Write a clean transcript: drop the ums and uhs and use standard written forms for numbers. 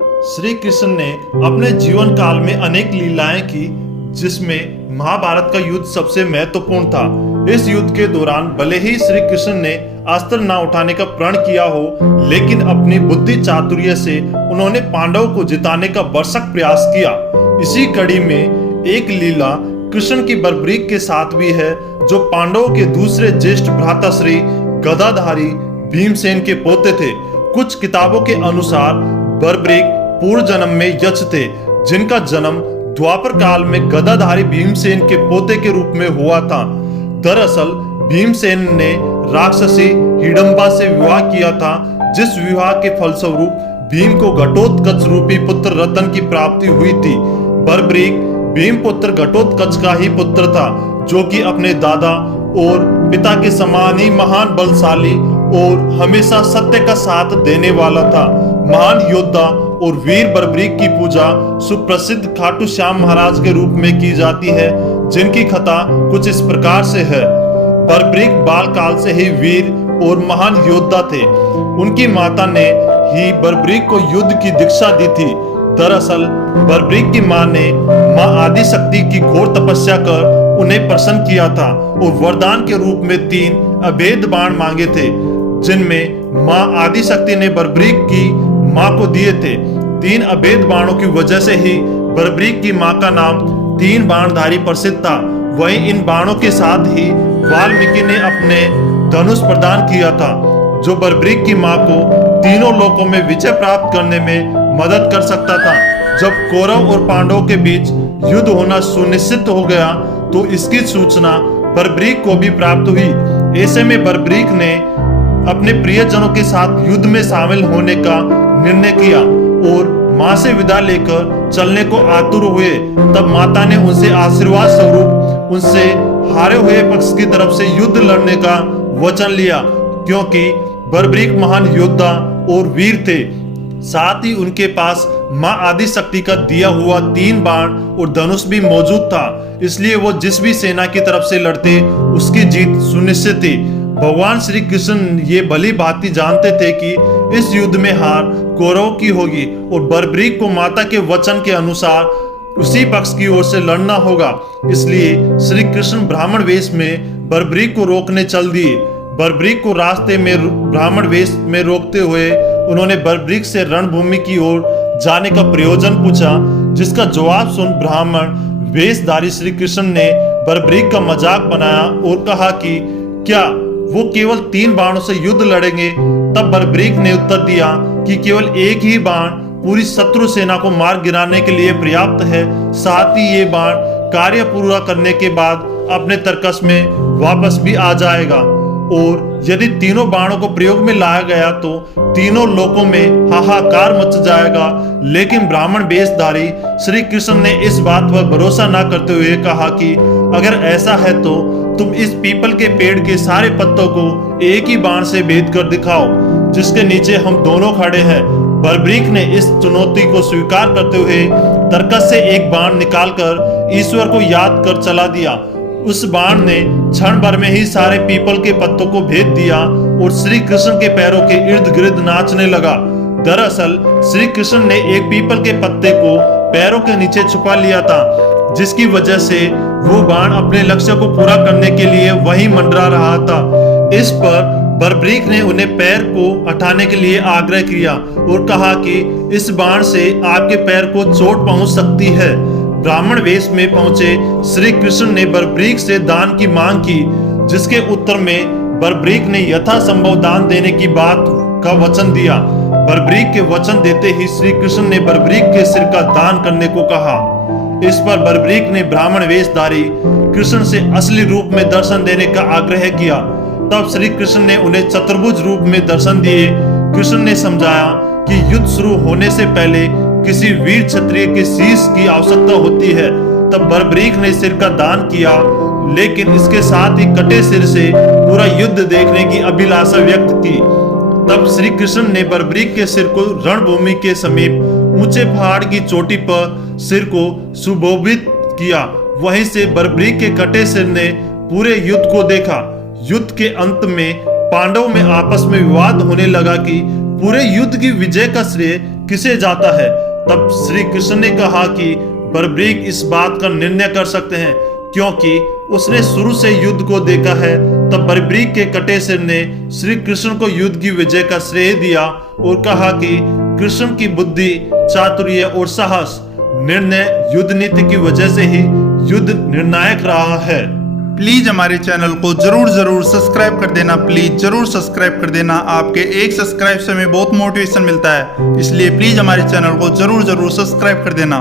श्री कृष्ण ने अपने जीवन काल में अनेक लीलाएं की, जिसमें महाभारत का युद्ध सबसे महत्वपूर्ण था। इस युद्ध के दौरान भले ही श्री कृष्ण ने अस्त्र न उठाने का प्रण किया हो, लेकिन अपनी बुद्धि चातुर्य से उन्होंने पांडवों को जिताने का भरसक प्रयास किया। इसी कड़ी में एक लीला कृष्ण की बर्बरीक के साथ भी है, जो पांडवों के दूसरे ज्येष्ठ भ्राताश्री गदाधारी भीमसेन के पोते थे। कुछ किताबों के अनुसार बर्बरीक पूर्व जन्म में यक्ष थे, जिनका जन्म द्वापर काल में गदाधारी भीमसेन के पोते के रूप में हुआ था। दरअसल भीमसेन ने राक्षसी हिडंबा से विवाह किया था, जिस विवाह के फलस्वरूप भीम को घटोत्कच रूपी पुत्र रतन की प्राप्ति हुई थी। बर्बरीक भीम पुत्र घटोत्कच का ही पुत्र था, जो कि अपने दादा और पिता के समान ही महान बलशाली और हमेशा सत्य का साथ देने वाला था। महान योद्धा और वीर बर्बरीक की पूजा सुप्रसिद्ध खाटू श्याम महाराज के रूप में की जाती है, जिनकी कथा कुछ इस प्रकार से है। बर्बरीक बाल काल से ही वीर और महान योद्धा थे। उनकी माता ने ही बर्बरीक को युद्ध की दीक्षा दी थी। दरअसल बर्बरीक की मां ने मां आदि शक्ति की घोर तपस्या कर उन्हें प्रसन्न किया था और वरदान के रूप में 3 अभेद बाण मांगे थे, जिनमें मां आदि शक्ति ने बर्बरीक की मां को दिए थे। 3 अभेद बाणों की वजह से ही बर्बरीक की मां का नाम 3 बाणधारी प्रसिद्ध था। वहीं इन बाणों के साथ ही वाल्मीकि ने अपने धनुष प्रदान किया था, जो बर्बरीक की मां को तीनों लोकों में विजय प्राप्त करने में मदद कर सकता था। जब कौरव और पांडवों के बीच युद्ध होना सुनिश्चित हो गया, तो इसकी सूचना बर्बरीक को भी प्राप्त हुई। ऐसे में बर्बरीक ने अपने प्रियजनों के साथ युद्ध में शामिल होने का निर्णय किया और मां से विदा लेकर चलने को आतुर हुए। तब माता ने उनसे आशीर्वाद स्वरूप उनसे हारे हुए पक्ष की तरफ से युद्ध लड़ने का वचन लिया, क्योंकि बर्बरीक महान योद्धा और वीर थे। साथ ही उनके पास मां आदि शक्ति का दिया हुआ 3 बाण और धनुष भी मौजूद था, इसलिए वो जिस भी सेना की तरफ से लड़ते उसकी जीत सुनिश्चित थी। भगवान श्री कृष्ण ये भली भांति जानते थे कि इस युद्ध में हार कौरव की होगी और बर्बरीक को माता के वचन के अनुसार उसी पक्ष की ओर से लड़ना होगा। इसलिए श्री कृष्ण ब्राह्मण वेश में बर्बरीक को रोकने चल दिए। बर्बरीक को रास्ते में ब्राह्मण वेश में रोकते हुए उन्होंने बर्बरीक से रणभूमि की ओर जाने का प्रयोजन पूछा, जिसका जवाब सुन ब्राह्मण वेशधारी श्री कृष्ण ने बर्बरीक का मजाक बनाया और कहा कि क्या वो केवल 3 बाणों से युद्ध लड़ेंगे। तब बर्बरीक ने उत्तर दिया कि केवल एक ही बाण पूरी शत्रु सेना को मार गिराने के लिए पर्याप्त है। साथ ही ये बाण कार्य पूरा करने के बाद अपने तर्कस में वापस भी आ जाएगा, और यदि तीनों बाणों को प्रयोग में लाया गया तो तीनों लोकों में हाहाकार मच जाएगा। लेकिन ब्राह्मण वेशधारी श्री कृष्ण ने इस बात पर भरोसा न करते हुए कहा कि अगर ऐसा है तो तुम इस पीपल के पेड़ के सारे पत्तों को एक ही बाण से भेद कर दिखाओ, जिसके नीचे हम दोनों खड़े हैं। बर्बरीक ने इस चुनौती को स्वीकार करते हुए तर्कस से एक बाण निकालकर ईश्वर को याद कर चला दिया। उस बाण ने क्षण भर में ही सारे पीपल के पत्तों को भेद दिया और श्री कृष्ण के पैरों के इर्द गिर्द नाचने लगा। दरअसल श्री कृष्ण ने एक पीपल के पत्ते को पैरों के नीचे छुपा लिया था, जिसकी वजह से वो बाण अपने लक्ष्य को पूरा करने के लिए वहीं मंडरा रहा था। इस पर बर्बरीक ने उन्हें पैर को हटाने के लिए आग्रह किया और कहा कि इस बाण से आपके पैर को चोट पहुंच सकती है। ब्राह्मण वेश में पहुंचे श्री कृष्ण ने बर्बरीक से दान की मांग की, जिसके उत्तर में बर्बरीक ने यथासंभव दान देने की बात का वचन दिया। बर्बरीक के वचन देते ही श्री कृष्ण ने बर्बरीक के सिर का दान करने को कहा। इस पर बर्बरीक ने ब्राह्मण वेशधारी कृष्ण से असली रूप में दर्शन देने का आग्रह किया। तब श्री कृष्ण ने उन्हें चतुर्भुज रूप में दर्शन दिए। कृष्ण ने समझाया कि युद्ध शुरू होने से पहले किसी वीर क्षत्रिय के शीश की आवश्यकता होती है। तब बर्बरीक ने सिर का दान किया, लेकिन इसके साथ ही कटे सिर से पूरा युद्ध देखने की अभिलाषा व्यक्त की। तब श्री कृष्ण ने बर्बरीक के सिर को रणभूमि के समीप ऊंचे पहाड़ की चोटी पर सिर को सुशोभित किया। वहीं से बर्बरीक के कटे सिर ने पूरे युद्ध को देखा। युद्ध के अंत में पांडवों में आपस में विवाद होने लगा कि पूरे युद्ध की विजय का श्रेय किसे जाता है। तब श्री कृष्ण ने कहा कि बर्बरीक इस बात का निर्णय कर सकते हैं, क्योंकि उसने शुरू से युद्ध को देखा है। तब बर्बरीक के कटे सिर ने श्री कृष्ण को युद्ध की विजय का श्रेय दिया और कहा कि कृष्ण की बुद्धि, चातुर्य और साहस निर्णय युद्ध नीति की वजह से ही युद्ध निर्णायक रहा है। प्लीज हमारे चैनल को जरूर सब्सक्राइब कर देना। प्लीज जरूर सब्सक्राइब कर देना। आपके एक सब्सक्राइब से हमें बहुत मोटिवेशन मिलता है, इसलिए प्लीज हमारे चैनल को जरूर सब्सक्राइब कर देना।